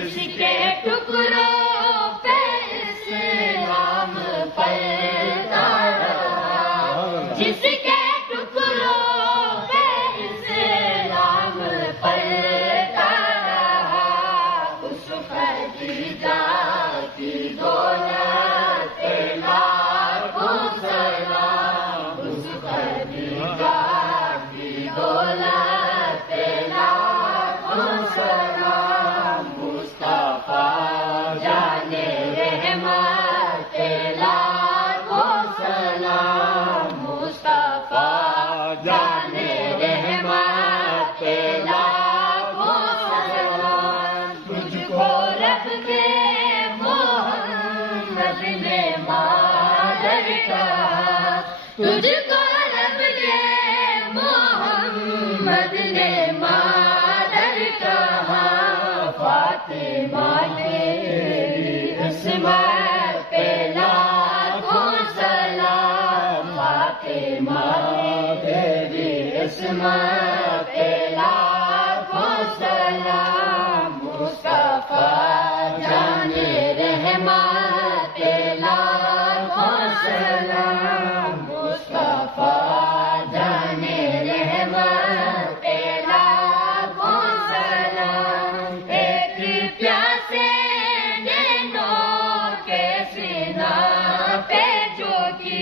جس کے ٹکڑوں پہ اسلام پلتا رہا، جس کے ٹکڑوں پہ اسلام پلتا رہا، اس خدیجہ کی دولت پہ لاکھوں سلام، اس خدیجہ کی دولت پہ لاکھوں سلام، مصطفیٰ جان رحمت پہ لاکھوں سلام، مصطفیٰ جان رحمت پہ لاکھوں سلام، تجھ کو رب کے محمد نے مادر کہا، تجھ کو رب کے محمد نے مادر کہا، فاطمہ تیری عصمت پہ لاکھوں سلام، فاطمہ تیری عصمت پہ لاکھوں سلام، مصطفیٰ جان رحمت پہ لاکھوں سلام، مصطفیٰ جان رحمت پہ لاکھوں سلام، ایک پیاسے نینوں کے سینہ پہ جو کی